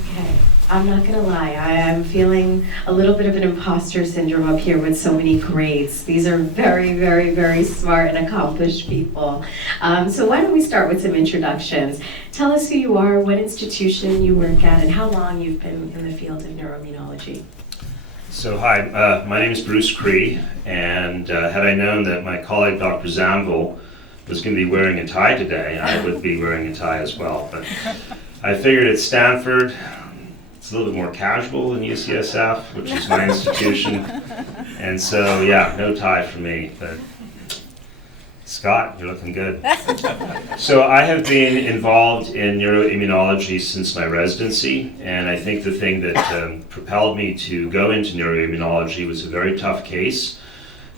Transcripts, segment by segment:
Okay, I'm not gonna lie, I am feeling a little bit of an imposter syndrome up here with so many greats. These are very, very, very smart and accomplished people. So why don't we start with some introductions. Tell us who you are, what institution you work at, and how long you've been in the field of neuroimmunology. So hi, my name is Bruce Cree, and had I known that my colleague Dr. Zamvil was going to be wearing a tie today, I would be wearing a tie as well. But I figured at Stanford, it's a little bit more casual than UCSF, which is my institution. And so, yeah, no tie for me. But Scott, you're looking good. So I have been involved in neuroimmunology since my residency, and I think the thing that propelled me to go into neuroimmunology was a very tough case.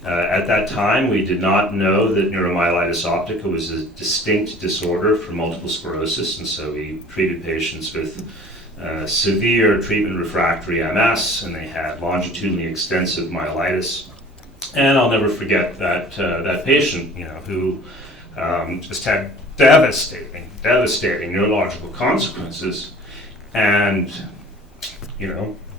At that time, we did not know that neuromyelitis optica was a distinct disorder from multiple sclerosis, and so we treated patients with severe treatment-refractory MS, and they had longitudinally extensive myelitis. And I'll never forget that patient, who just had devastating neurological consequences, and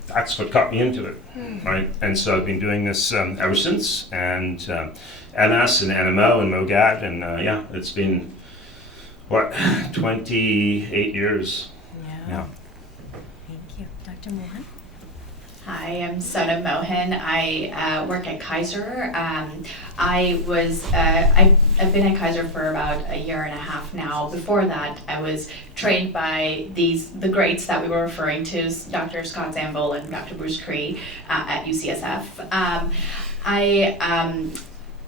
that's what got me into it, right? And so I've been doing this ever since, and MS and NMO and MOGAD, and it's been, 28 years. Yeah. Thank you. Dr. Mohan? Hi, I'm Sonam Mohan. I work at Kaiser. I've been at Kaiser for about a year and a half now. Before that, I was trained by the greats that we were referring to, Dr. Scott Zamvil and Dr. Bruce Cree at UCSF.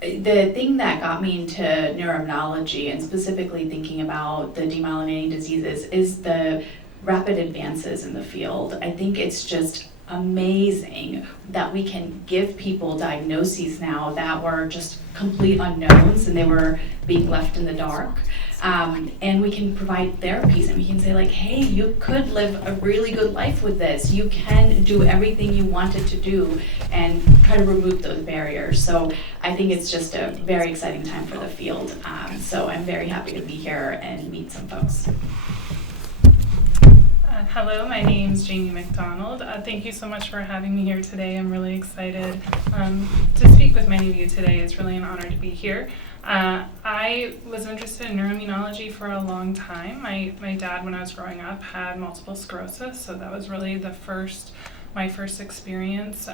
The thing that got me into neuroimmunology and specifically thinking about the demyelinating diseases is the rapid advances in the field. I think it's just amazing that we can give people diagnoses now that were just complete unknowns and they were being left in the dark. And we can provide therapies and we can say like, hey, you could live a really good life with this. You can do everything you wanted to do and try to remove those barriers. So I think it's just a very exciting time for the field. So I'm very happy to be here and meet some folks. Hello, my name's Jamie McDonald. Thank you so much for having me here today. I'm really excited to speak with many of you today. It's really an honor to be here. I was interested in neuroimmunology for a long time. My dad, when I was growing up, had multiple sclerosis, so that was really my first experience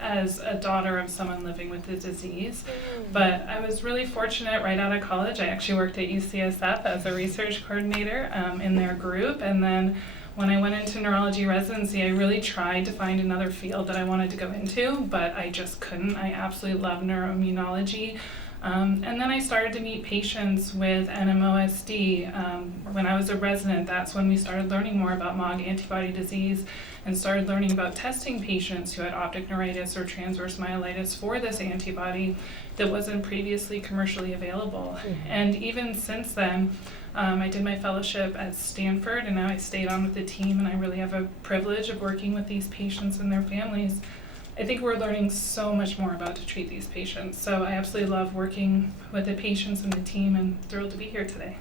as a daughter of someone living with the disease. But I was really fortunate right out of college. I actually worked at UCSF as a research coordinator in their group, and then when I went into neurology residency, I really tried to find another field that I wanted to go into, but I just couldn't. I absolutely love neuroimmunology. And then I started to meet patients with NMOSD. When I was a resident, that's when we started learning more about MOG antibody disease and started learning about testing patients who had optic neuritis or transverse myelitis for this antibody that wasn't previously commercially available. And even since then, I did my fellowship at Stanford, and now I stayed on with the team, and I really have a privilege of working with these patients and their families. I think we're learning so much more about to treat these patients. So I absolutely love working with the patients and the team, and thrilled to be here today.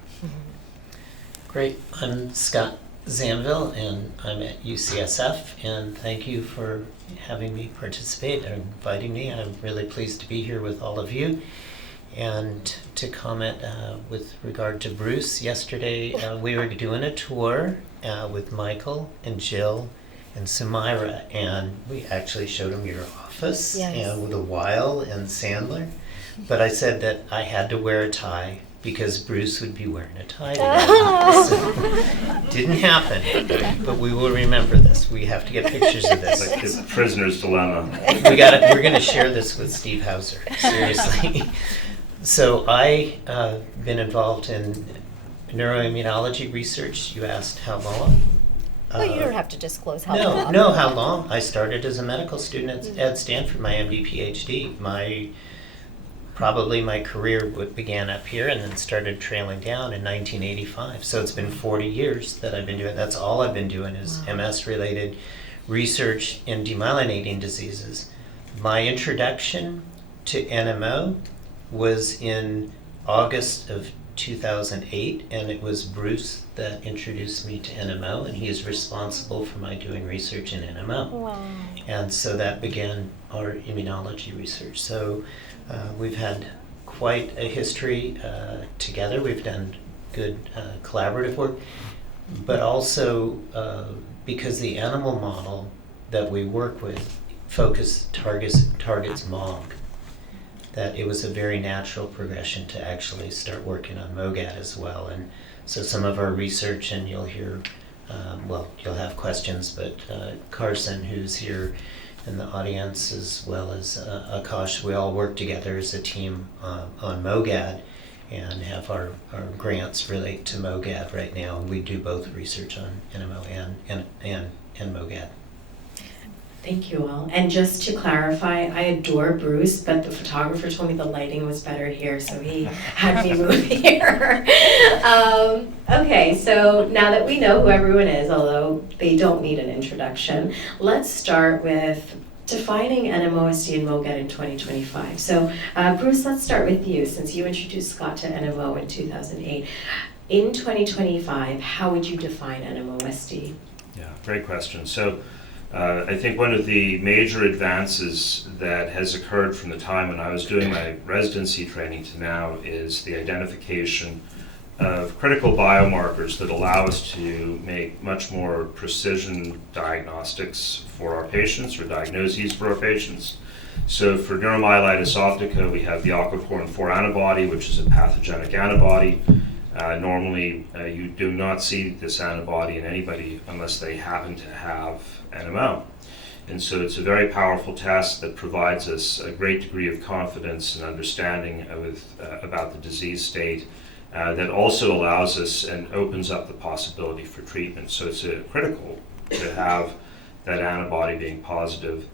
Great. I'm Scott Zamvil, and I'm at UCSF, and thank you for having me participate and inviting me. I'm really pleased to be here with all of you. And to comment with regard to Bruce, yesterday we were doing a tour with Michael and Jill and Samira, and we actually showed him your office, and with a Weil and Sandler. But I said that I had to wear a tie because Bruce would be wearing a tie today. So, didn't happen, but we will remember this. We have to get pictures of this. Like the prisoner's dilemma. We're going to share this with Steve Hauser, seriously. So I've been involved in neuroimmunology research. You asked how long? Well, you don't have to disclose how long. No, how long? I started as a medical student at Stanford, my MD, PhD. Probably my career began up here and then started trailing down in 1985. So it's been 40 years that I've been doing. That's all I've been doing is MS-related research in demyelinating diseases. My introduction to NMO was in August of 2008, and it was Bruce that introduced me to NMO, and he is responsible for my doing research in NMO. Wow. And so that began our immunology research. So we've had quite a history together. We've done good collaborative work, but also because the animal model that we work with targets MOG, that it was a very natural progression to actually start working on MOGAD as well. And so some of our research, and you'll hear, you'll have questions, but Carson, who's here in the audience, as well as Akash, we all work together as a team on MOGAD and have our grants relate to MOGAD right now. And we do both research on NMO and MOGAD. Thank you all. And just to clarify, I adore Bruce, but the photographer told me the lighting was better here, so he had me move here. Okay, so now that we know who everyone is, although they don't need an introduction, let's start with defining NMOSD and MOGAD in 2025. So Bruce, let's start with you, since you introduced Scott to NMO in 2008. In 2025, how would you define NMOSD? Yeah, great question. So I think one of the major advances that has occurred from the time when I was doing my residency training to now is the identification of critical biomarkers that allow us to make much more precision diagnostics for our patients, or diagnoses for our patients. So for neuromyelitis optica, we have the aquaporin 4 antibody, which is a pathogenic antibody. Normally, you do not see this antibody in anybody unless they happen to have NMO. And so it's a very powerful test that provides us a great degree of confidence and understanding about the disease state, that also allows us and opens up the possibility for treatment. So it's critical to have that antibody being positive.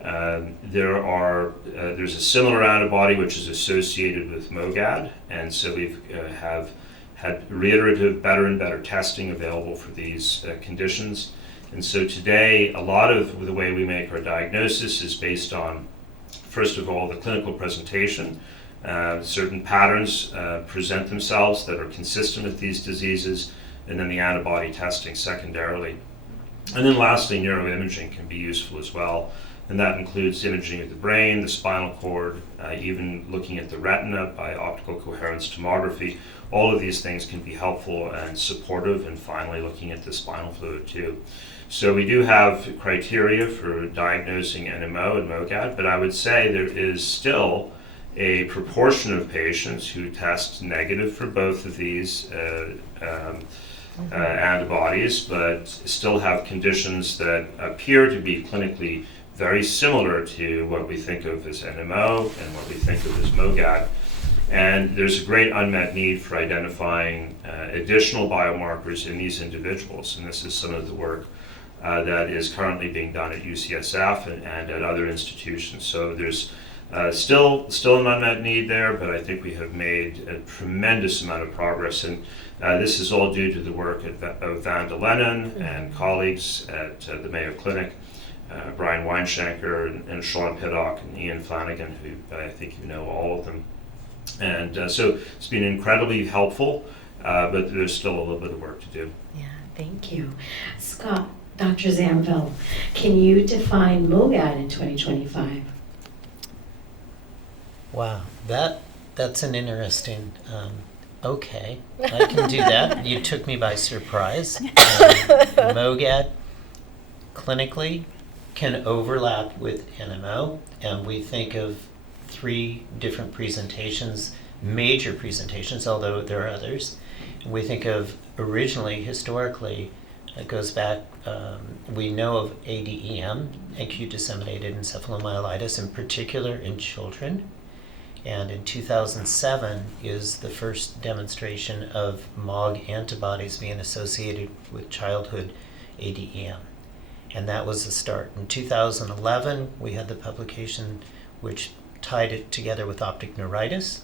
There's a similar antibody which is associated with MOGAD, and so we have had reiterative better and better testing available for these conditions. And so today, a lot of the way we make our diagnosis is based on, first of all, the clinical presentation. Certain patterns present themselves that are consistent with these diseases, and then the antibody testing secondarily. And then lastly, neuroimaging can be useful as well, and that includes imaging of the brain, the spinal cord, even looking at the retina by optical coherence tomography. All of these things can be helpful and supportive, and finally looking at the spinal fluid too. So we do have criteria for diagnosing NMO and MOGAD, but I would say there is still a proportion of patients who test negative for both of these antibodies, but still have conditions that appear to be clinically very similar to what we think of as NMO and what we think of as MOGAD. And there's a great unmet need for identifying additional biomarkers in these individuals, and this is some of the work that is currently being done at UCSF and at other institutions. So there's still an unmet need there, but I think we have made a tremendous amount of progress, and this is all due to the work of Van de Lennen and colleagues at the Mayo Clinic, Brian Weinshanker and Sean Piddock and Ian Flanagan, who I think you know all of them. And so it's been incredibly helpful, but there's still a little bit of work to do. Yeah, thank you. Scott, Dr. Zamvil, can you define MOGAD in 2025? Wow, that's an interesting. Okay, I can do that. You took me by surprise. MOGAD clinically can overlap with NMO, and we think of 3 different presentations, major presentations, although there are others. And we think of originally, historically, it goes back, we know of ADEM, acute disseminated encephalomyelitis, in particular in children. And in 2007 is the first demonstration of MOG antibodies being associated with childhood ADEM. And that was the start. In 2011, we had the publication which tied it together with optic neuritis.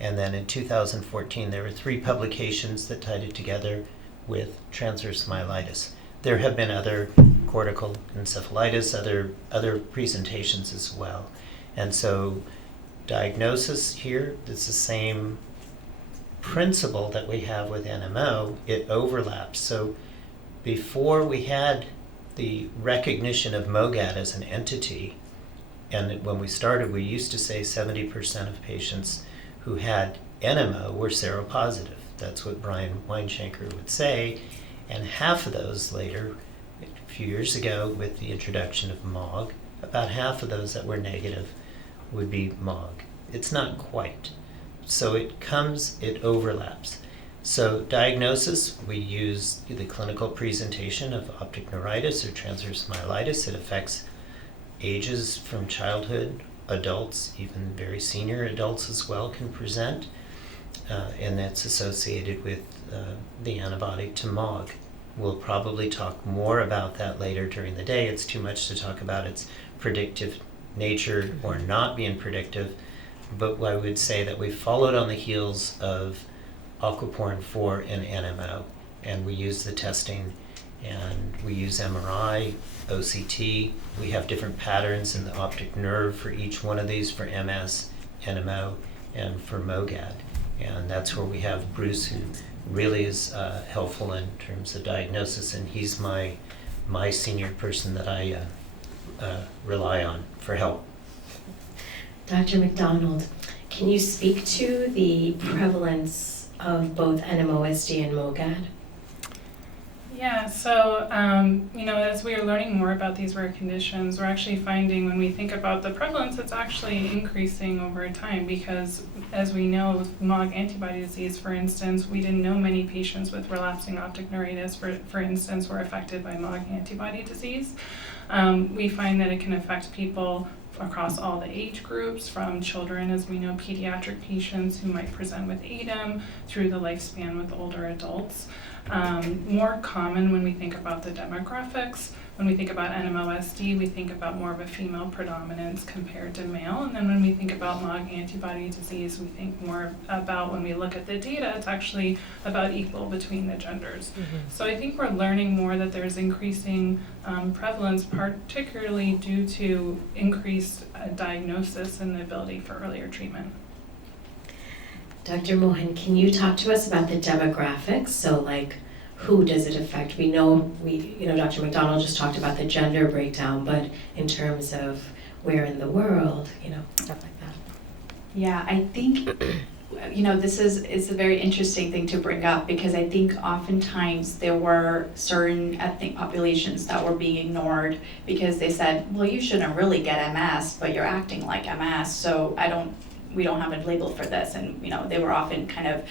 And then in 2014, there were 3 publications that tied it together with transverse myelitis. There have been other cortical encephalitis, other presentations as well. And so diagnosis here, it's the same principle that we have with NMO, it overlaps. So before we had the recognition of MOGAD as an entity, and when we started, we used to say 70% of patients who had NMO were seropositive. That's what Brian Weinshanker would say. And half of those later, a few years ago, with the introduction of MOG, about half of those that were negative would be MOG. It's not quite. So it overlaps. So diagnosis, we use the clinical presentation of optic neuritis or transverse myelitis. It affects ages from childhood, adults, even very senior adults as well can present. And that's associated with the antibody to MOG. We'll probably talk more about that later during the day. It's too much to talk about its predictive nature or not being predictive, but I would say that we followed on the heels of aquaporin 4 and NMO, and we use the testing, and we use MRI, OCT. We have different patterns in the optic nerve for each one of these, for MS, NMO, and for MOGAD. And that's where we have Bruce, who really is helpful in terms of diagnosis, and he's my senior person that I rely on for help. Dr. McDonald, can you speak to the prevalence of both NMOSD and MOGAD? Yeah, so, as we are learning more about these rare conditions, we're actually finding when we think about the prevalence, it's actually increasing over time because, as we know, with MOG antibody disease, for instance, we didn't know many patients with relapsing optic neuritis, for instance, were affected by MOG antibody disease. We find that it can affect people across all the age groups, from children, as we know, pediatric patients who might present with ADEM, through the lifespan with older adults. More common when we think about the demographics. When we think about NMOSD, we think about more of a female predominance compared to male. And then when we think about MOG antibody disease, we think more about, when we look at the data, it's actually about equal between the genders. Mm-hmm. So I think we're learning more that there's increasing prevalence, particularly due to increased diagnosis and the ability for earlier treatment. Dr. Mohan, can you talk to us about the demographics? So, like, who does it affect? We know, Dr. McDonald just talked about the gender breakdown, but in terms of where in the world, stuff like that. Yeah, I think, it's a very interesting thing to bring up because I think oftentimes there were certain ethnic populations that were being ignored because they said, well, you shouldn't really get MS, but you're acting like MS, so we don't have a label for this, and they were often kind of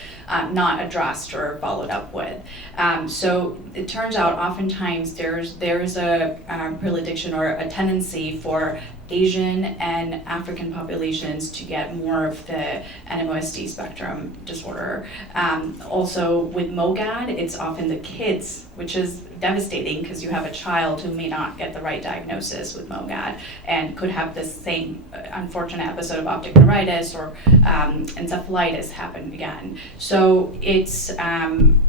not addressed or followed up with. So it turns out oftentimes there's a predilection or a tendency for Asian and African populations to get more of the NMOSD spectrum disorder. Also with MOGAD, it's often the kids, which is devastating because you have a child who may not get the right diagnosis with MOGAD and could have the same unfortunate episode of optic neuritis or encephalitis happen again. So it's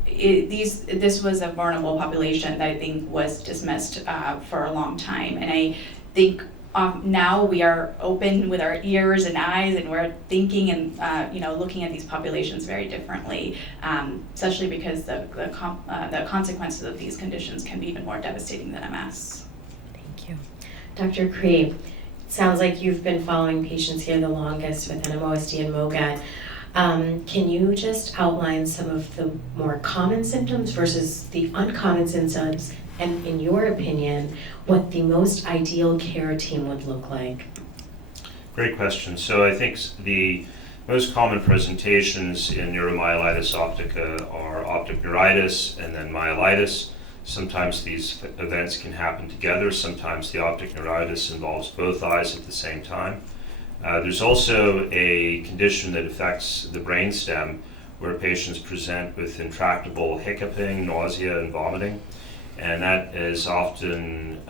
this was a vulnerable population that I think was dismissed for a long time, and I think now we are open with our ears and eyes, and we're thinking and looking at these populations very differently, especially because the consequences of these conditions can be even more devastating than MS. Thank you. Dr. Cree, sounds like you've been following patients here the longest with NMOSD and MOGAD. Can you just outline some of the more common symptoms versus the uncommon symptoms, and in your opinion, what the most ideal care team would look like? Great question. So I think the most common presentations in neuromyelitis optica are optic neuritis and then myelitis. Sometimes these events can happen together. Sometimes the optic neuritis involves both eyes at the same time. There's also a condition that affects the brainstem where patients present with intractable hiccuping, nausea, and vomiting. And that is often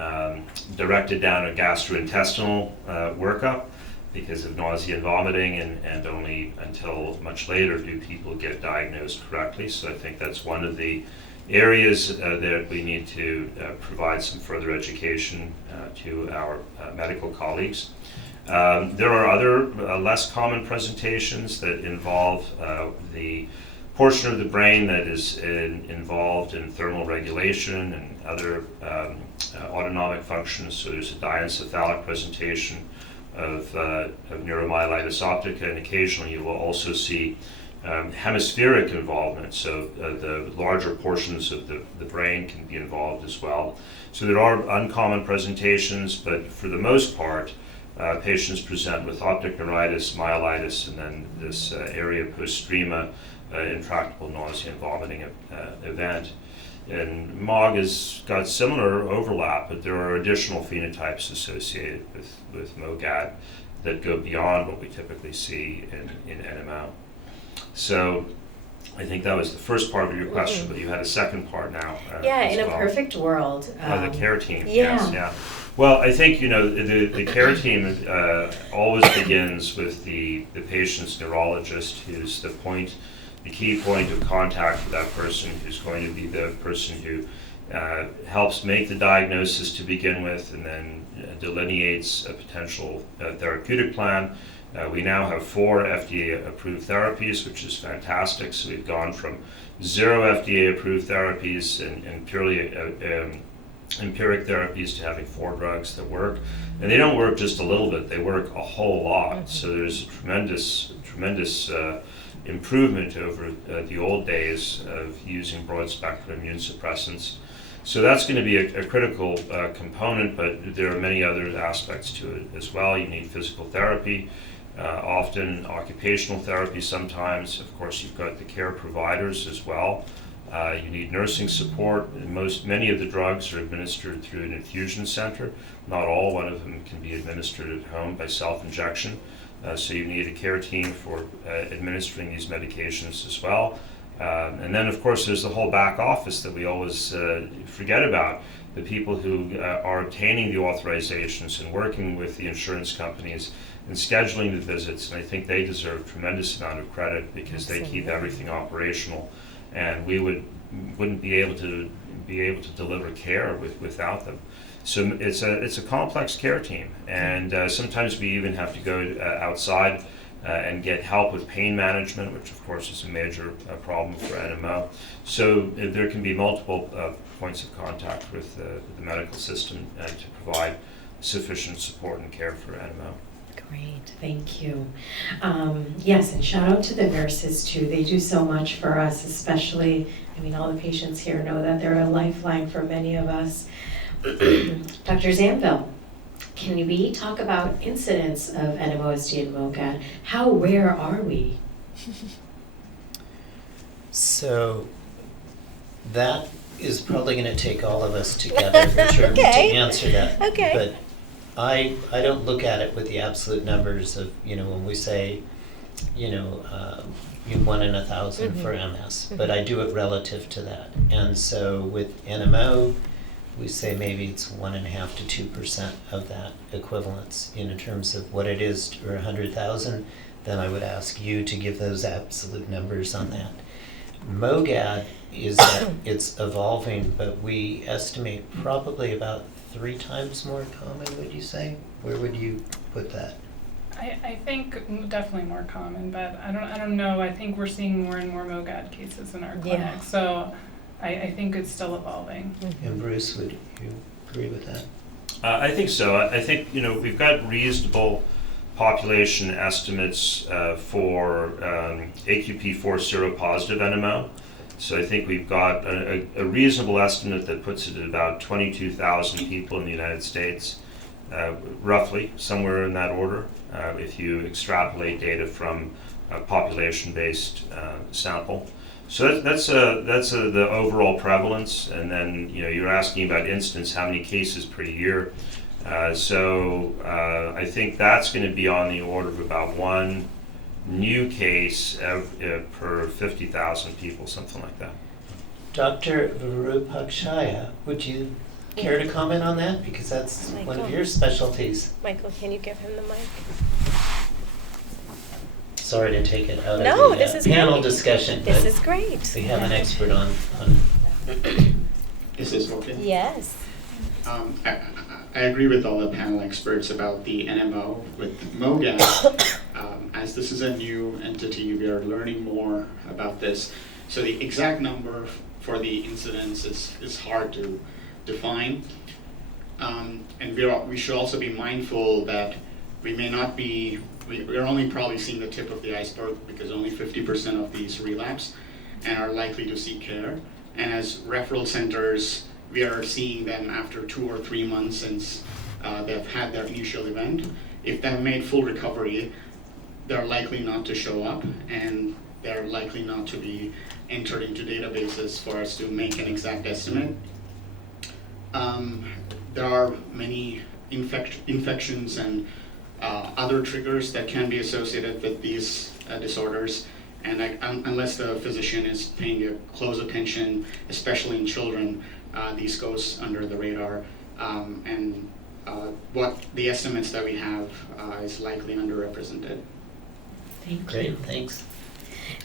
directed down a gastrointestinal workup because of nausea and vomiting, and only until much later do people get diagnosed correctly. So I think that's one of the areas that we need to provide some further education to our medical colleagues. There are other less common presentations that involve the portion of the brain that is involved in thermal regulation and other autonomic functions. So there's a diencephalic presentation of neuromyelitis optica, and occasionally you will also see hemispheric involvement. So the larger portions of the brain can be involved as well. So there are uncommon presentations, but for the most part, patients present with optic neuritis, myelitis, and then this area postrema, intractable nausea and vomiting event. And MOG has got similar overlap, but there are additional phenotypes associated with MOGAD that go beyond what we typically see in NMO. So I think that was the first part of your question, but you had a second part now. Yeah, as in a well. perfect world. The care team, yeah. yes, yeah. Well, I think, the care team always begins with the patient's neurologist, who's the key point of contact for that person, who's going to be the person who helps make the diagnosis to begin with, and then delineates a potential therapeutic plan. We now have 4 FDA-approved therapies, which is fantastic. So we've gone from 0 FDA-approved therapies and purely empiric therapies to having 4 drugs that work. And they don't work just a little bit, they work a whole lot. So there's a tremendous improvement over the old days of using broad-spectrum immune suppressants. So that's going to be a critical component, but there are many other aspects to it as well. You need physical therapy, often occupational therapy sometimes. Of course, you've got the care providers as well. You need nursing support. Many of the drugs are administered through an infusion center. Not all. One of them can be administered at home by self-injection. So you need a care team for administering these medications as well. And then, of course, there's the whole back office that we always forget about. The people who are obtaining the authorizations and working with the insurance companies and scheduling the visits. And I think they deserve a tremendous amount of credit because they keep everything operational. And we wouldn't be able to deliver care without them. So it's a complex care team, and sometimes we even have to go outside and get help with pain management, which of course is a major problem for NMO. So there can be multiple points of contact with the medical system to provide sufficient support and care for NMO. Great, thank you. Yes, and shout out to the nurses too. They do so much for us, especially, all the patients here know that they're a lifeline for many of us. Dr. Zamvil, can we talk about incidence of NMOSD and MOGAD? How rare are we? So that is probably going to take all of us together to answer that. Okay. But I don't look at it with the absolute numbers of, when we say, 1 in 1,000 for MS, but I do it relative to that. And so with NMO, we say maybe it's 1.5% to 2% of that equivalence in terms of what it is for 100,000. Then I would ask you to give those absolute numbers on that. MOGAD is that it's evolving, but we estimate probably about 3 times more common, would you say? Where would you put that? I think definitely more common, but I don't know. I think we're seeing more and more MOGAD cases in our clinic. Yeah. So I think it's still evolving. And Bruce, would you agree with that? I think so. I think, we've got reasonable population estimates for AQP4 seropositive NMO. So I think we've got a reasonable estimate that puts it at about 22,000 people in the United States, roughly, somewhere in that order, if you extrapolate data from a population-based sample. So that's the overall prevalence, and then you're asking about incidence, how many cases per year. So I think that's going to be on the order of about 1 new case per 50,000 people, something like that. Dr. Virupakshaya, would you care to comment on that? Because that's one of your specialties. Michael, can you give him the mic? Sorry to take it out No, of this the is panel great. discussion. This but is great. we have an expert on. Is this working? Yes. I agree with all the panel experts about the NMO. With MOGAD, as this is a new entity, we are learning more about this. So the exact number for the incidence is hard to define. And we should also be mindful that we may not be, we're only probably seeing the tip of the iceberg because only 50% of these relapse and are likely to seek care. And as referral centers, we are seeing them after 2 or 3 months since they've had their initial event. If they've made full recovery, they're likely not to show up, and they're likely not to be entered into databases for us to make an exact estimate. There are many infections and other triggers that can be associated with these disorders, and unless the physician is paying a close attention, especially in children, these goes under the radar, and what the estimates that we have is likely underrepresented. Great, thanks.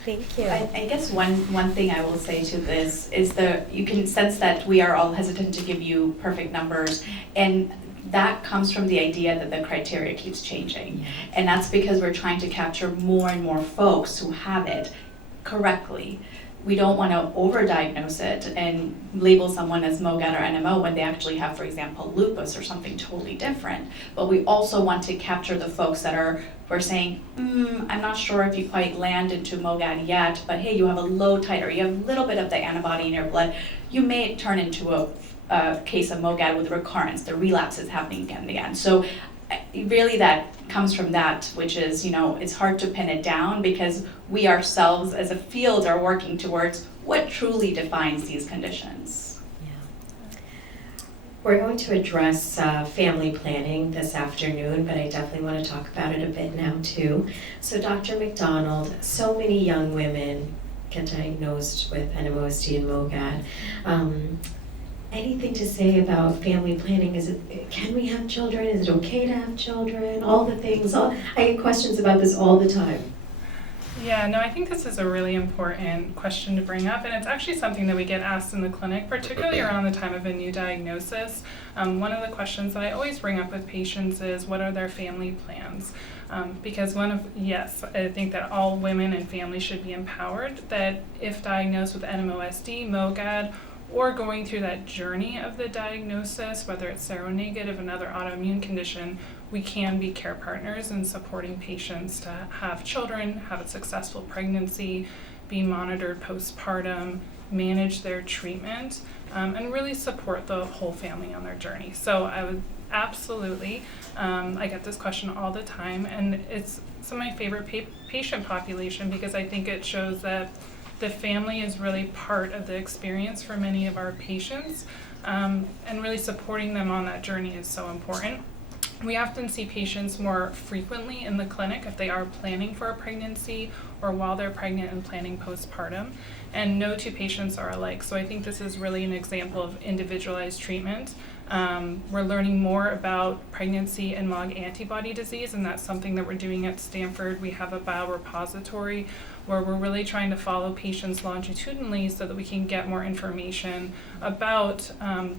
Thank you. I guess one thing I will say to this is you can sense that we are all hesitant to give you perfect numbers, and that comes from the idea that the criteria keeps changing. And that's because we're trying to capture more and more folks who have it correctly. We don't want to overdiagnose it and label someone as MOGAD or NMO when they actually have, for example, lupus or something totally different. But we also want to capture the folks that we're saying, I'm not sure if you quite land into MOGAD yet, but hey, you have a low titer, you have a little bit of the antibody in your blood, you may turn into a case of MOGAD with recurrence, the relapse is happening again and again. So really that comes from that, which is, it's hard to pin it down because we ourselves as a field are working towards what truly defines these conditions. We're going to address family planning this afternoon, but I definitely want to talk about it a bit now too. So Dr. McDonald, so many young women get diagnosed with NMOSD and MOGAD. Anything to say about family planning? Can we have children? Is it okay to have children? All the things. I get questions about this all the time. Yeah, no, I think this is a really important question to bring up, and it's actually something that we get asked in the clinic, particularly around the time of a new diagnosis. One of the questions that I always bring up with patients is, what are their family plans? Because yes, I think that all women and families should be empowered that if diagnosed with NMOSD, MOGAD, or going through that journey of the diagnosis, whether it's seronegative, another autoimmune condition, we can be care partners in supporting patients to have children, have a successful pregnancy, be monitored postpartum, manage their treatment, and really support the whole family on their journey. So I would absolutely, I get this question all the time, and it's some of my favorite patient population because I think it shows that the family is really part of the experience for many of our patients, and really supporting them on that journey is so important. We often see patients more frequently in the clinic if they are planning for a pregnancy or while they're pregnant and planning postpartum, and no two patients are alike. So I think this is really an example of individualized treatment. We're learning more about pregnancy and MOG antibody disease, and that's something that we're doing at Stanford. We have a biorepository where we're really trying to follow patients longitudinally so that we can get more information about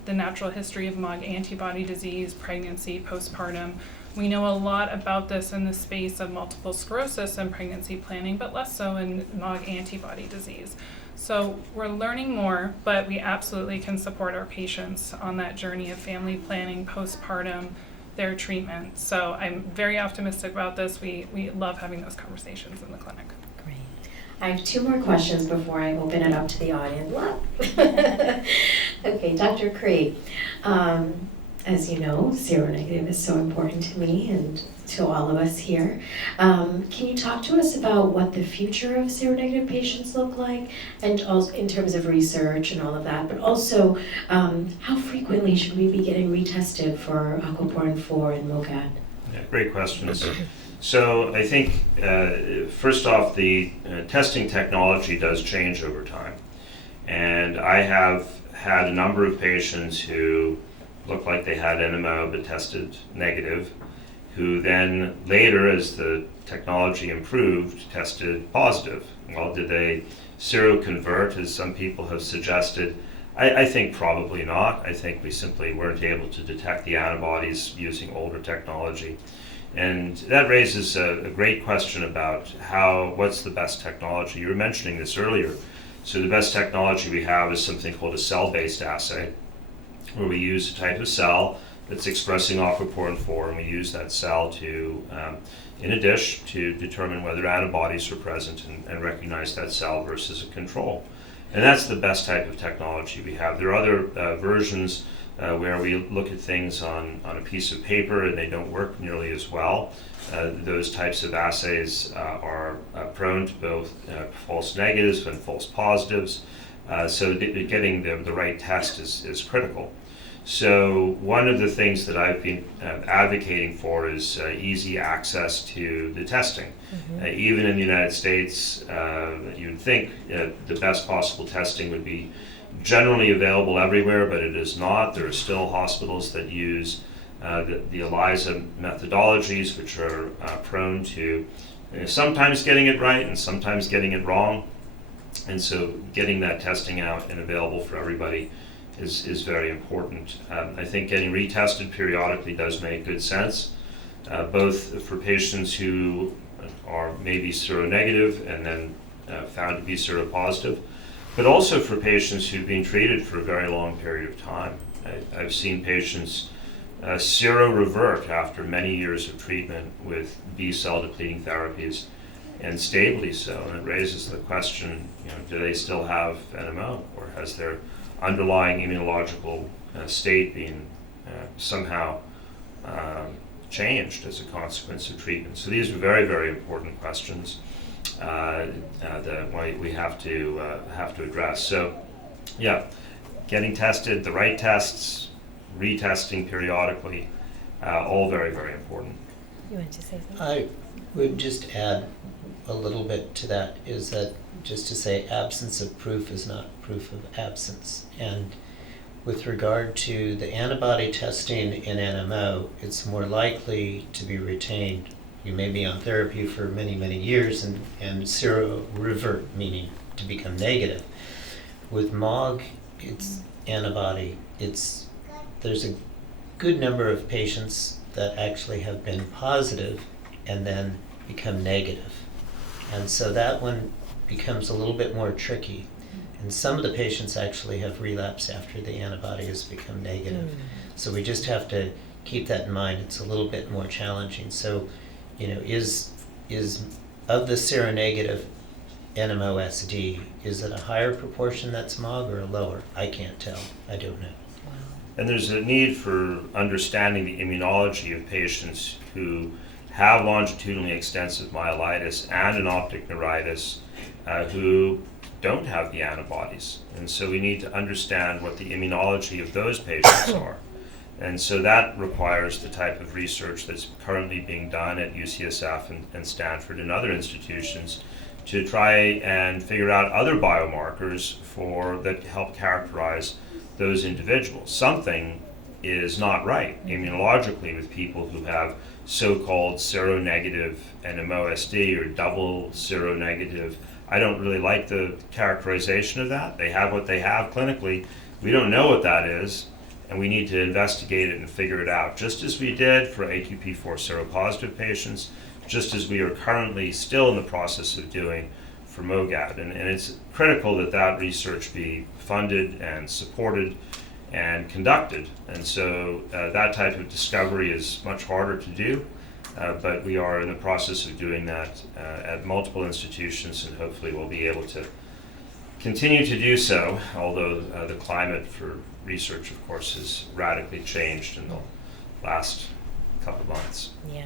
the natural history of MOG antibody disease, pregnancy, postpartum. We know a lot about this in the space of multiple sclerosis and pregnancy planning, but less so in MOG antibody disease. So we're learning more, but we absolutely can support our patients on that journey of family planning, postpartum, their treatment. So I'm very optimistic about this. We love having those conversations in the clinic. Great. I have 2 more questions before I open it up to the audience. Okay, Dr. Cree. As you know, seronegative is so important to me and to all of us here. Can you talk to us about what the future of seronegative patients look like, and also in terms of research and all of that, but also how frequently should we be getting retested for aquaporin 4 and MOGAD? Yeah, great questions. So I think, first off, the testing technology does change over time. And I have had a number of patients who looked like they had NMO but tested negative, who then later, as the technology improved, tested positive. Well, did they seroconvert, as some people have suggested? I think probably not. I think we simply weren't able to detect the antibodies using older technology. And that raises a great question about what's the best technology. You were mentioning this earlier. So the best technology we have is something called a cell-based assay, where we use a type of cell that's expressing aquaporin 4, and we use that cell to, in a dish, to determine whether antibodies are present and recognize that cell versus a control. And that's the best type of technology we have. There are other versions where we look at things on a piece of paper and they don't work nearly as well. Those types of assays are prone to both false negatives and false positives. So getting the right test is critical. So one of the things that I've been advocating for is easy access to the testing. Even in the United States, you'd think the best possible testing would be generally available everywhere, but it is not. There are still hospitals that use the ELISA methodologies, which are prone to sometimes getting it right and sometimes getting it wrong. And so getting that testing out and available for everybody is very important. I think getting retested periodically does make good sense, both for patients who are maybe seronegative and then found to be seropositive, but also for patients who've been treated for a very long period of time. I've seen patients sero-revert after many years of treatment with B-cell depleting therapies, and stably so, and it raises the question, do they still have NMO, or has their underlying immunological state been somehow changed as a consequence of treatment? So these are very, very important questions that we have to address. So, yeah, getting tested, the right tests, retesting periodically, all very, very important. You want to say something? I would just add a little bit to that, is that just to say absence of proof is not proof of absence. And with regard to the antibody testing in NMO, it's more likely to be retained. You may be on therapy for many, many years and sero-revert, meaning to become negative. With MOG, it's antibody. There's a good number of patients that actually have been positive and then become negative. And so that one becomes a little bit more tricky. And some of the patients actually have relapsed after the antibody has become negative. So we just have to keep that in mind. It's a little bit more challenging. So, is of the seronegative NMOSD, is it a higher proportion that's MOG or a lower? I can't tell. I don't know. And there's a need for understanding the immunology of patients who have longitudinally extensive myelitis and an optic neuritis who don't have the antibodies. And so we need to understand what the immunology of those patients are. And so that requires the type of research that's currently being done at UCSF and Stanford and other institutions to try and figure out other biomarkers that help characterize those individuals. Something is not right immunologically with people who have so-called seronegative NMOSD or double seronegative. I don't really like the characterization of that. They have what they have clinically. We don't know what that is, and we need to investigate it and figure it out, just as we did for AQP4 seropositive patients, just as we are currently still in the process of doing for MOGAD. And it's critical that that research be funded and supported and conducted. And so that type of discovery is much harder to do, but we are in the process of doing that at multiple institutions, and hopefully we'll be able to continue to do so, although the climate for research, of course, has radically changed in the last couple of months. Yeah.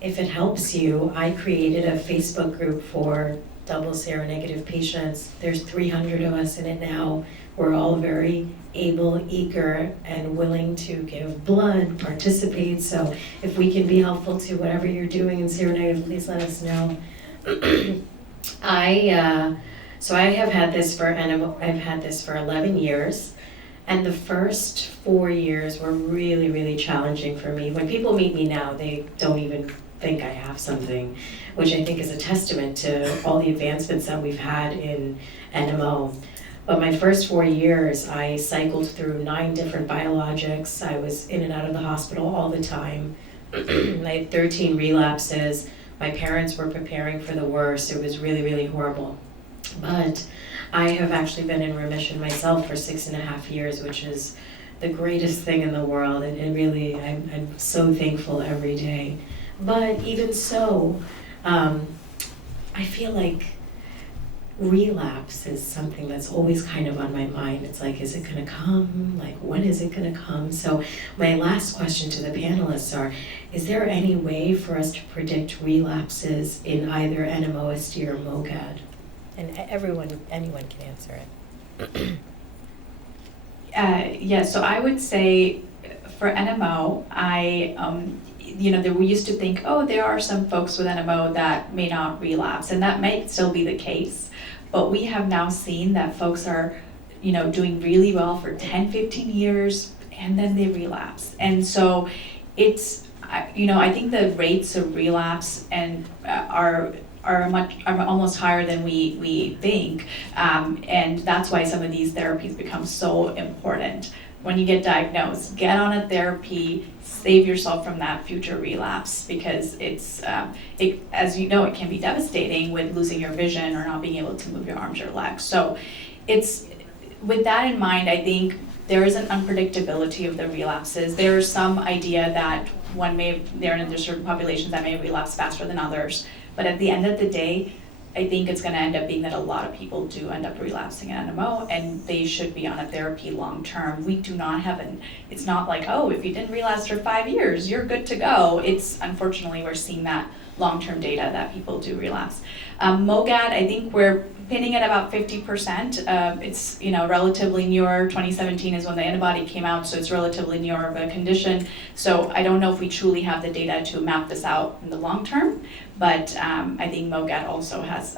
If it helps you, I created a Facebook group for double seronegative patients. There's 300 of us in it now. We're all very able, eager, and willing to give blood, participate. So if we can be helpful to whatever you're doing in seronegative, please let us know. I have had this for I've had this for 11 years. And the first 4 years were really, really challenging for me. When people meet me now, they don't even think I have something, which I think is a testament to all the advancements that we've had in NMO. But my first 4 years, I cycled through 9 different biologics. I was in and out of the hospital all the time. I had 13 relapses. My parents were preparing for the worst. It was really, really horrible. But I have actually been in remission myself for 6.5 years, which is the greatest thing in the world, and it really, I'm so thankful every day. But even so, I feel like relapse is something that's always kind of on my mind. It's like, is it going to come? Like, when is it going to come? So my last question to the panelists are, is there any way for us to predict relapses in either NMOSD or MOGAD? And anyone can answer it. Yeah, so I would say for NMO, we used to think, oh, there are some folks with NMO that may not relapse, and that might still be the case. But we have now seen that folks are, doing really well for 10, 15 years, and then they relapse. And so it's, I think the rates of relapse and are almost higher than we think, and that's why some of these therapies become so important. When you get diagnosed, get on a therapy, save yourself from that future relapse, because it's, as you know, it can be devastating with losing your vision or not being able to move your arms or legs. So it's, with that in mind, I think there is an unpredictability of the relapses. There is some idea that there's certain populations that may relapse faster than others. But at the end of the day, I think it's going to end up being that a lot of people do end up relapsing in NMO, and they should be on a therapy long term. We do not have it's not like, oh, if you didn't relapse for 5 years, you're good to go. It's, unfortunately, we're seeing that long-term data that people do relapse. MOGAD, I think we're pinning at about 50%. It's relatively newer. 2017 is when the antibody came out, so it's relatively newer of a condition. So I don't know if we truly have the data to map this out in the long term, but I think MOGAD also has,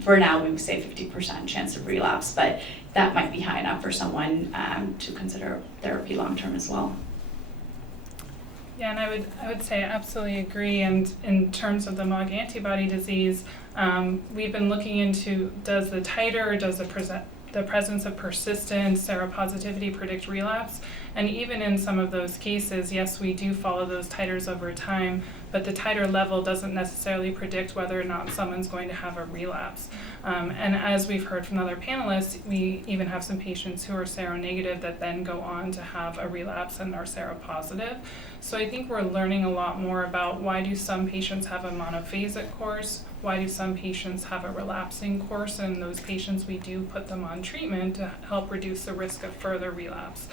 for now, we would say 50% chance of relapse, but that might be high enough for someone to consider therapy long term as well. Yeah, and I would say I absolutely agree. And in terms of the MOG antibody disease, we've been looking into, does the titer or does the presence of persistent seropositivity predict relapse? And even in some of those cases, yes, we do follow those titers over time, but the titer level doesn't necessarily predict whether or not someone's going to have a relapse. And as we've heard from other panelists, we even have some patients who are seronegative that then go on to have a relapse and are seropositive. So I think we're learning a lot more about why do some patients have a monophasic course, why do some patients have a relapsing course, and those patients we do put them on treatment to help reduce the risk of further relapse.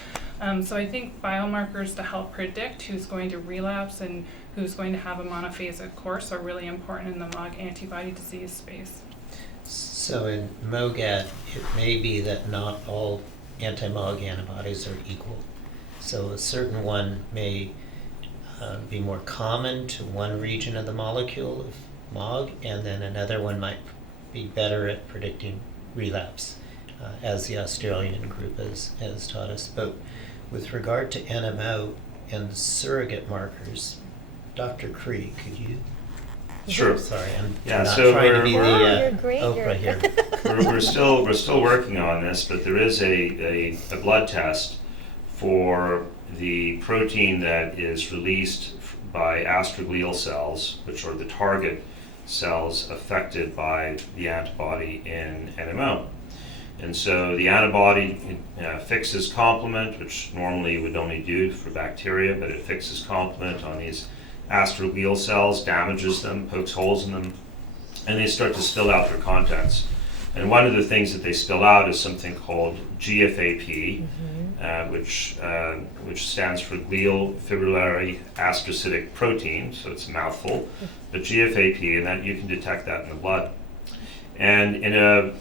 So I think biomarkers to help predict who's going to relapse and who's going to have a monophasic course are really important in the MOG antibody disease space. So in MOGAD, it may be that not all anti-MOG antibodies are equal. So a certain one may be more common to one region of the molecule of MOG, and then another one might be better at predicting relapse, as the Australian group has taught us. But with regard to NMO and surrogate markers, Dr. Cree, could you? Sure. Sorry, I'm Yeah, not so trying to be you're the great, Oprah here. we're still working on this, but there is a blood test for the protein that is released by astroglial cells, which are the target cells affected by the antibody in NMO. And so the antibody fixes complement, which normally would only do for bacteria, but it fixes complement on these astroglial cells, damages them, pokes holes in them, and they start to spill out their contents. And one of the things that they spill out is something called GFAP, which stands for glial fibrillary astrocytic protein, so it's a mouthful, but GFAP, and that you can detect that in the blood. And in an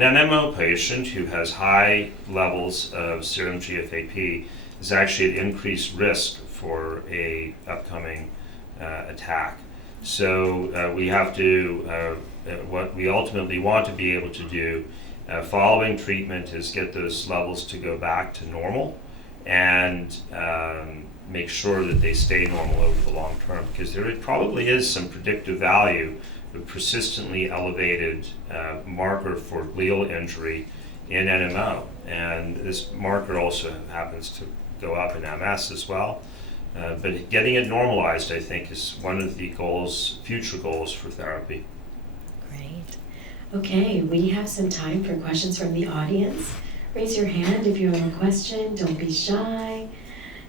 NMO patient who has high levels of serum GFAP is actually at increased risk for a upcoming attack. So we have to, what we ultimately want to be able to do following treatment is get those levels to go back to normal and make sure that they stay normal over the long term, because there probably is some predictive value of persistently elevated marker for glial injury in NMO. And this marker also happens to go up in MS as well. But getting it normalized, I think, is one of the goals, future goals for therapy. Great. Okay, we have some time for questions from the audience. Raise your hand if you have a question. Don't be shy.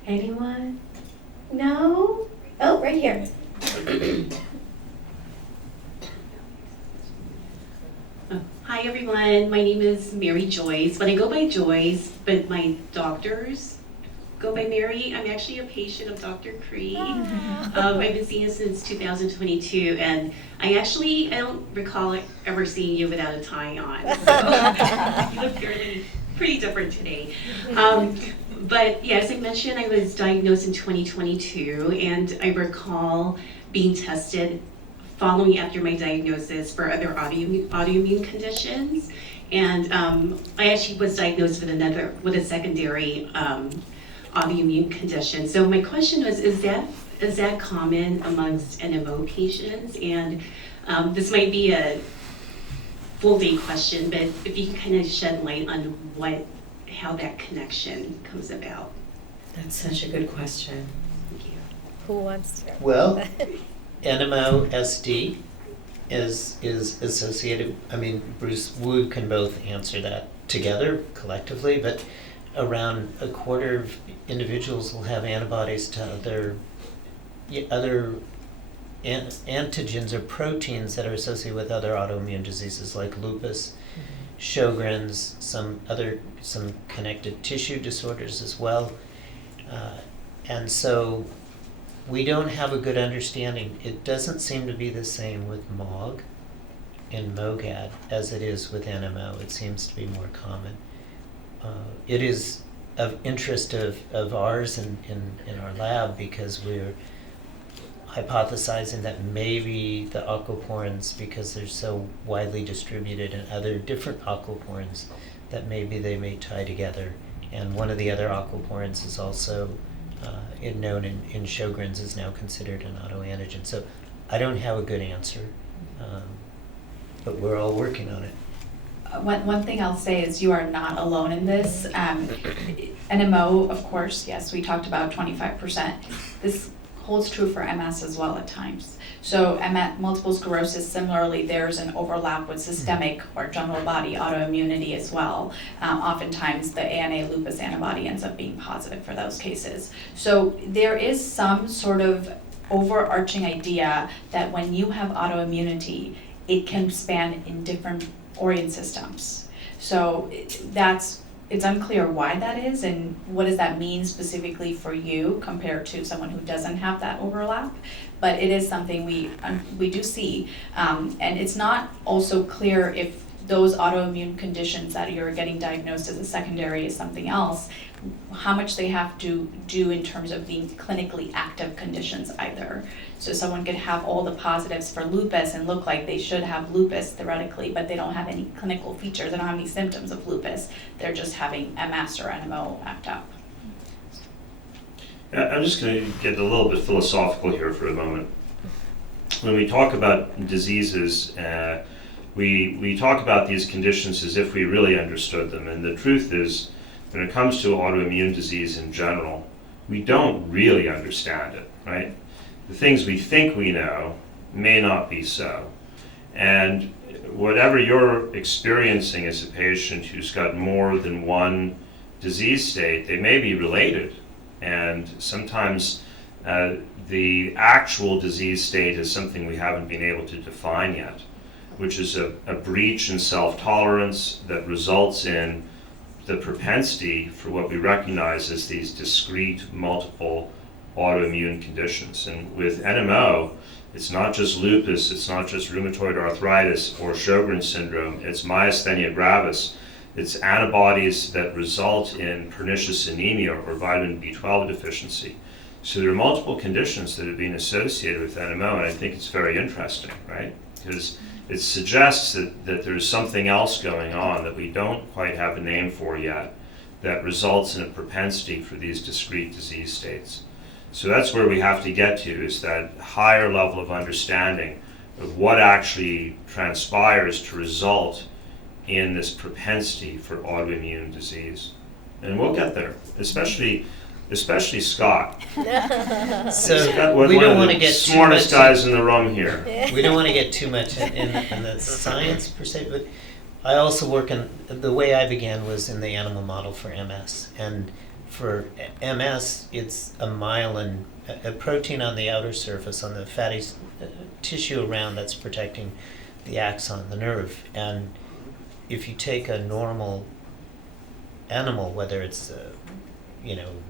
Anyone? No? Oh, right here. Hi everyone, my name is Mary Joyce, but I go by Joyce, but my doctors go by Mary. I'm actually a patient of Dr. Cree. I've been seeing you since 2022, and I don't recall ever seeing you without a tie on. So you look pretty different today. But yeah, as I mentioned, I was diagnosed in 2022, and I recall being tested following after my diagnosis for other autoimmune conditions. And I actually was diagnosed with a secondary autoimmune condition. So my question was, is that common amongst NMO patients? And this might be a full day question, but if you can kind of shed light on how that connection comes about. That's such a good question. Thank you. Who wants to? Well, NMOSD is associated, I mean, Bruce Wu can both answer that together collectively, but around a quarter of individuals will have antibodies to other antigens or proteins that are associated with other autoimmune diseases like lupus, Sjogren's, some connective tissue disorders as well. And so we don't have a good understanding. It doesn't seem to be the same with MOG and MOGAD as it is with NMO. It seems to be more common. It is of interest of ours in our lab because we're hypothesizing that maybe the aquaporins, because they're so widely distributed in other different aquaporins, that maybe they may tie together. And one of the other aquaporins is also known in Sjogren's is now considered an autoantigen. So I don't have a good answer, but we're all working on it. One thing I'll say is you are not alone in this. NMO, of course, yes, we talked about 25%. This holds true for MS as well at times. So multiple sclerosis, similarly, there's an overlap with systemic or general body autoimmunity as well. Oftentimes the ANA lupus antibody ends up being positive for those cases. So there is some sort of overarching idea that when you have autoimmunity, it can span in different organ systems. So it's unclear why that is and what does that mean specifically for you compared to someone who doesn't have that overlap. But it is something we do see. And it's not also clear if those autoimmune conditions that you're getting diagnosed as a secondary is something else, how much they have to do in terms of being clinically active conditions either. So someone could have all the positives for lupus and look like they should have lupus theoretically, but they don't have any clinical features, they don't have any symptoms of lupus. They're just having MS or NMO act up. I'm just going to get a little bit philosophical here for a moment. When we talk about diseases, we talk about these conditions as if we really understood them. And the truth is, when it comes to autoimmune disease in general, we don't really understand it, right? The things we think we know may not be so. And whatever you're experiencing as a patient who's got more than one disease state, they may be related. And sometimes the actual disease state is something we haven't been able to define yet, which is a breach in self-tolerance that results in the propensity for what we recognize as these discrete multiple autoimmune conditions. And with NMO, it's not just lupus, it's not just rheumatoid arthritis or Sjogren's syndrome, it's myasthenia gravis. It's antibodies that result in pernicious anemia or vitamin B12 deficiency. So there are multiple conditions that have been associated with NMO, and I think it's very interesting, right? Because it suggests that there's something else going on that we don't quite have a name for yet that results in a propensity for these discrete disease states. So that's where we have to get to, is that higher level of understanding of what actually transpires to result in this propensity for autoimmune disease. And we'll get there, especially especially Scott. So Scott, we one don't of want the to get smartest too much guys in the room here. We don't want to get too much in the science per se, but I also work in, the way I began was in the animal model for MS. And for MS, it's a myelin, a protein on the outer surface, on the fatty tissue around that's protecting the axon, the nerve. And if you take a normal animal, whether it's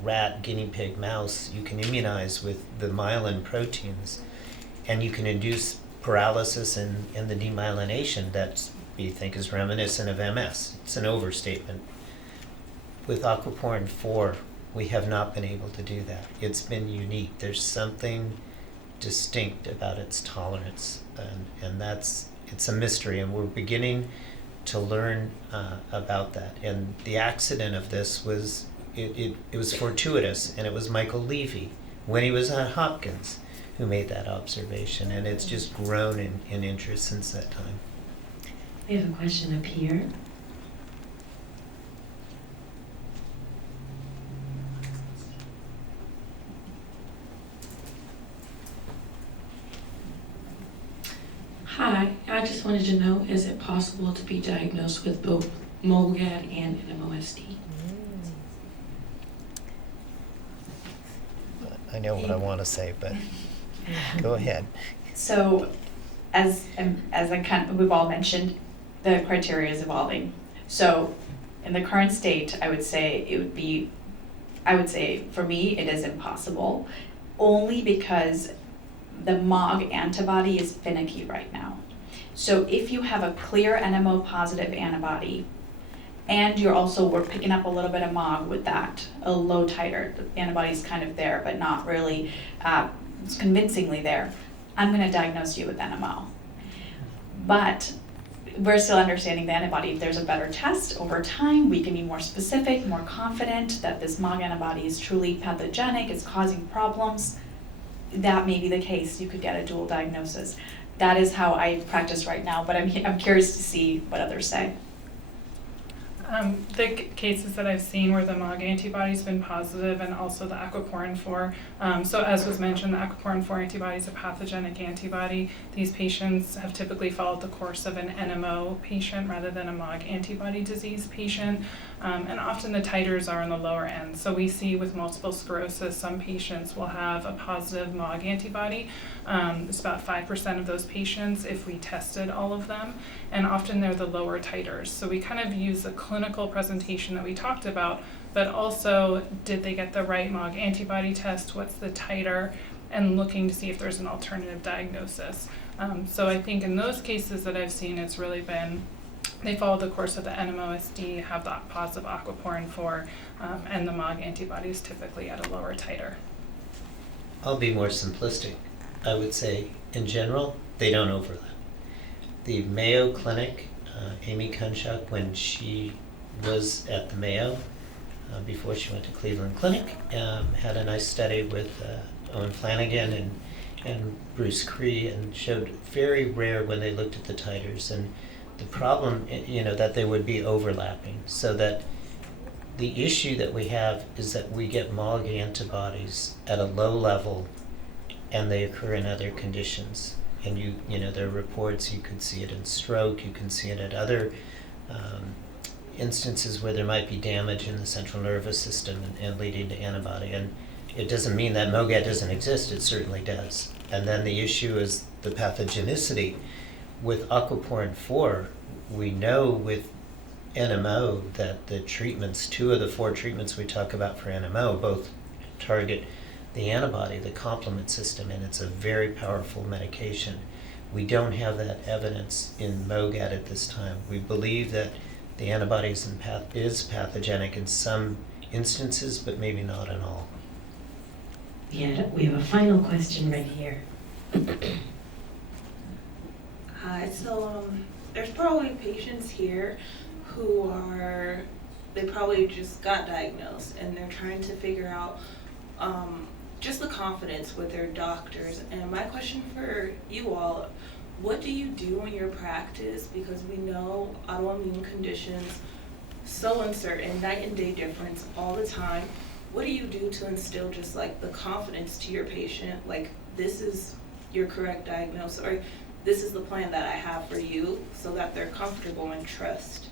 rat, guinea pig, mouse, you can immunize with the myelin proteins, and you can induce paralysis and the demyelination that we think is reminiscent of MS. It's an overstatement. With aquaporin 4, we have not been able to do that. It's been unique. There's something distinct about its tolerance, and it's a mystery, and we're beginning to learn about that. And the accident of this was, it was fortuitous, and it was Michael Levy, when he was at Hopkins, who made that observation, and it's just grown in interest since that time. We have a question up here. Hi, I just wanted to know, is it possible to be diagnosed with both MOGAD and NMOSD? I know what I want to say, but go ahead. So, as we've all mentioned, the criteria is evolving. So, in the current state, I would say for me, it is impossible, only because the MOG antibody is finicky right now. So if you have a clear NMO positive antibody, and we're picking up a little bit of MOG with that, a low titer, the antibody's kind of there, but not really convincingly there, I'm gonna diagnose you with NMO. But we're still understanding the antibody. If there's a better test over time, we can be more specific, more confident that this MOG antibody is truly pathogenic, it's causing problems. That may be the case. You could get a dual diagnosis. That is how I practice right now, but I'm curious to see what others say. The cases that I've seen where the MOG antibody's been positive, and also the aquaporin 4. So as was mentioned, the aquaporin 4 antibody is a pathogenic antibody. These patients have typically followed the course of an NMO patient rather than a MOG antibody disease patient. And often the titers are on the lower end. So we see with multiple sclerosis, some patients will have a positive MOG antibody. It's about 5% of those patients if we tested all of them. And often they're the lower titers. So we kind of use the clinical presentation that we talked about, but also did they get the right MOG antibody test, what's the titer, and looking to see if there's an alternative diagnosis. So I think in those cases that I've seen, it's really been they follow the course of the NMOSD, have the positive aquaporin 4, and the MOG antibodies typically at a lower titer. I'll be more simplistic. I would say, in general, they don't overlap. The Mayo Clinic, Amy Kunchuk, when she was at the Mayo, before she went to Cleveland Clinic, had a nice study with Owen Flanagan and Bruce Cree, and showed very rare when they looked at the titers. And the problem, that they would be overlapping, so that the issue that we have is that we get MOG antibodies at a low level, and they occur in other conditions. And there are reports, you could see it in stroke, you can see it at other instances where there might be damage in the central nervous system and leading to antibody. And it doesn't mean that MOGAD doesn't exist, it certainly does. And then the issue is the pathogenicity. With aquaporin 4, we know with NMO that the treatments, 2 of the 4 treatments we talk about for NMO, both target the antibody, the complement system, and it's a very powerful medication. We don't have that evidence in MOGAD at this time. We believe that the antibody is pathogenic in some instances, but maybe not in all. Yeah, we have a final question right here. Hi, so there's probably patients here who they probably just got diagnosed and they're trying to figure out just the confidence with their doctors. And my question for you all, what do you do in your practice? Because we know autoimmune conditions, so uncertain, night and day difference all the time. what do you do to instill just like the confidence to your patient, like this is your correct diagnosis, or this is the plan that I have for you, so that they're comfortable and trust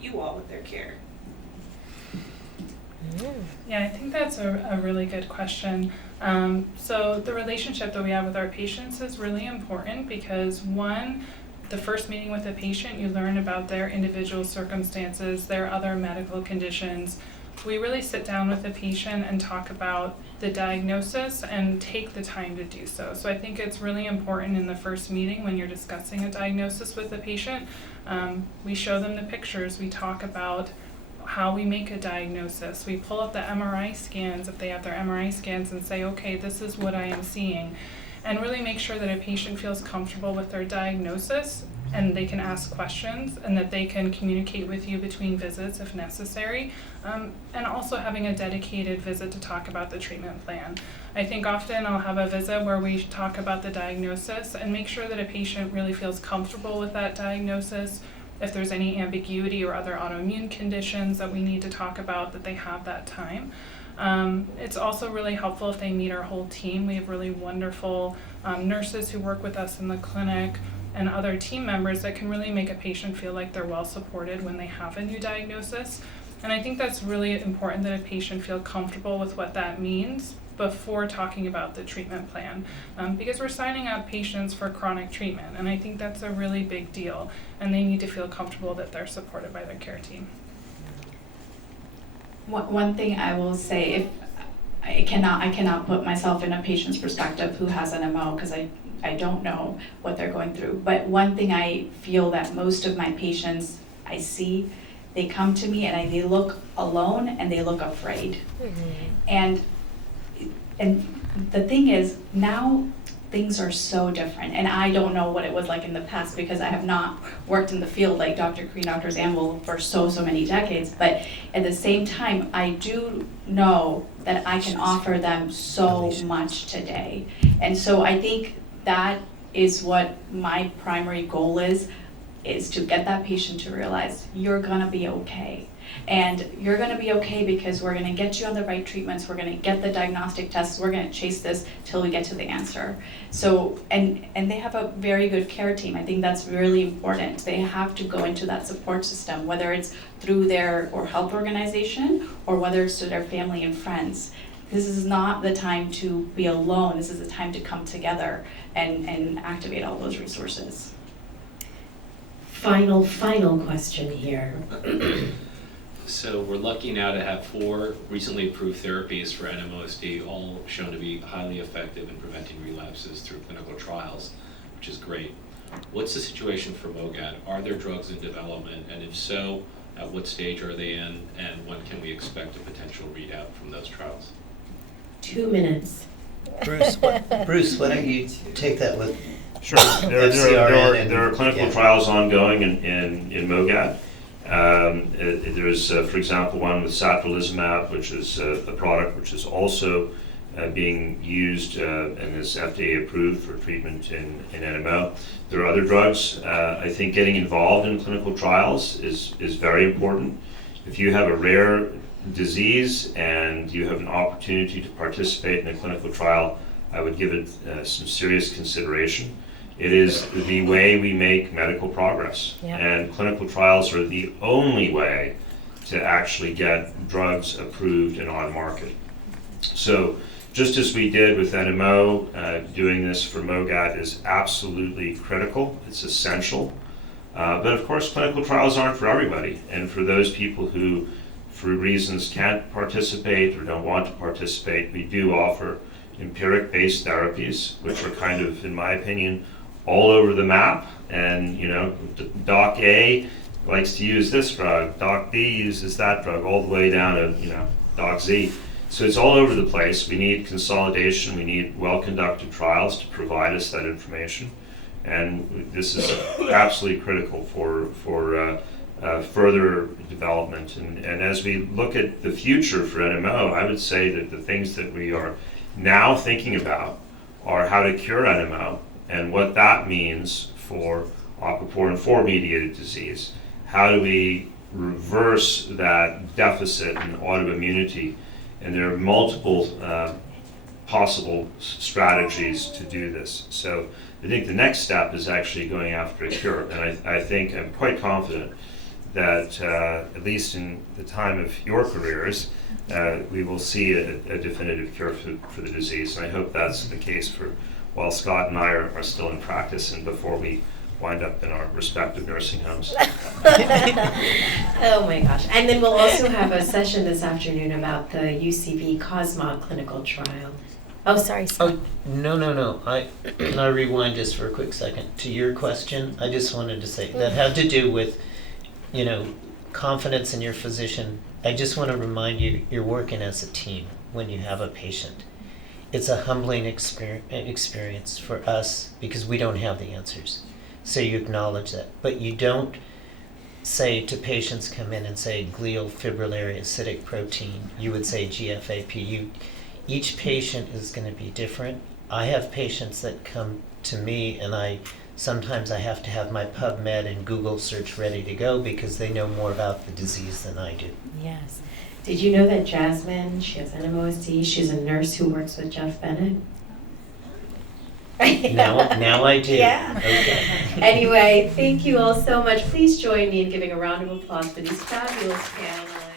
you all with their care? Yeah, I think that's a really good question. So the relationship that we have with our patients is really important because one, the first meeting with a patient, you learn about their individual circumstances, their other medical conditions. We really sit down with the patient and talk about the diagnosis and take the time to do so. So I think it's really important in the first meeting when you're discussing a diagnosis with the patient. We show them the pictures, we talk about how we make a diagnosis. We pull up the MRI scans if they have their MRI scans and say, okay, this is what I am seeing. And really make sure that a patient feels comfortable with their diagnosis and they can ask questions and that they can communicate with you between visits if necessary. And also having a dedicated visit to talk about the treatment plan. I think often I'll have a visit where we talk about the diagnosis and make sure that a patient really feels comfortable with that diagnosis. If there's any ambiguity or other autoimmune conditions that we need to talk about, that they have that time. It's also really helpful if they meet our whole team. We have really wonderful nurses who work with us in the clinic and other team members that can really make a patient feel like they're well supported when they have a new diagnosis. And I think that's really important that a patient feel comfortable with what that means before talking about the treatment plan, because we're signing up patients for chronic treatment, and I think that's a really big deal, and they need to feel comfortable that they're supported by their care team. One thing I will say, if I cannot put myself in a patient's perspective who has an MO because I don't know what they're going through, but one thing I feel that most of my patients I see, they come to me and they look alone and they look afraid. And the thing is, now things are so different, and I don't know what it was like in the past because I have not worked in the field like Dr. Cree, Dr. Zamvil for so many decades, but at the same time, I do know that I can offer them so much today. And so I think that is what my primary goal is to get that patient to realize you're gonna be okay. And you're gonna be okay because we're gonna get you on the right treatments, we're gonna get the diagnostic tests, we're gonna chase this till we get to the answer. So, and they have a very good care team. I think that's really important. They have to go into that support system, whether it's through their or health organization or whether it's to their family and friends. This is not the time to be alone, this is the time to come together and activate all those resources. Final question here. So we're lucky now to have 4 recently approved therapies for NMOSD, all shown to be highly effective in preventing relapses through clinical trials, which is great. What's the situation for MOGAD? Are there drugs in development? And if so, at what stage are they in? And when can we expect a potential readout from those trials? 2 minutes. Bruce, why don't you take that with Sure. There are clinical trials ongoing in MOGAD. There's, for example, one with satralizumab, which is a product which is also being used and is FDA approved for treatment in NMO. There are other drugs. I think getting involved in clinical trials is very important. If you have a rare disease and you have an opportunity to participate in a clinical trial, I would give it some serious consideration. It is the way we make medical progress. Yeah. And clinical trials are the only way to actually get drugs approved and on market. So just as we did with NMO, doing this for MOGAD is absolutely critical. It's essential. But of course, clinical trials aren't for everybody. And for those people who, for reasons, can't participate or don't want to participate, we do offer empiric-based therapies, which are kind of, in my opinion, all over the map. And, you know, Doc A likes to use this drug, Doc B uses that drug, all the way down to, you know, Doc Z. So it's all over the place. We need consolidation. We need well-conducted trials to provide us that information. And this is absolutely critical for further development. And as we look at the future for NMO, I would say that the things that we are now thinking about are how to cure NMO and what that means for aquaporin 4 mediated disease. How do we reverse that deficit in autoimmunity And there are multiple possible strategies to do this. So I think the next step is actually going after a cure. And I think I'm quite confident that at least in the time of your careers, we will see a definitive cure for the disease. And I hope that's the case for while Scott and I are still in practice and before we wind up in our respective nursing homes. Oh my gosh. And then we'll also have a session this afternoon about the UCB COSMOD clinical trial. Oh, sorry, Scott. Oh, no. Can I rewind just for a quick second? To your question, I just wanted to say that had to do with, confidence in your physician. I just want to remind you, you're working as a team when you have a patient. It's a humbling experience for us because we don't have the answers. So you acknowledge that. But you don't say to patients come in and say glial fibrillary acidic protein. You would say GFAP. Each patient is going to be different. I have patients that come to me and sometimes I have to have my PubMed and Google search ready to go because they know more about the disease than I do. Yes. Did you know that Jasmine, she has NMOSD, she's a nurse who works with Jeff Bennett? Now I do. Yeah. Okay. Anyway, thank you all so much. Please join me in giving a round of applause for these fabulous panelists.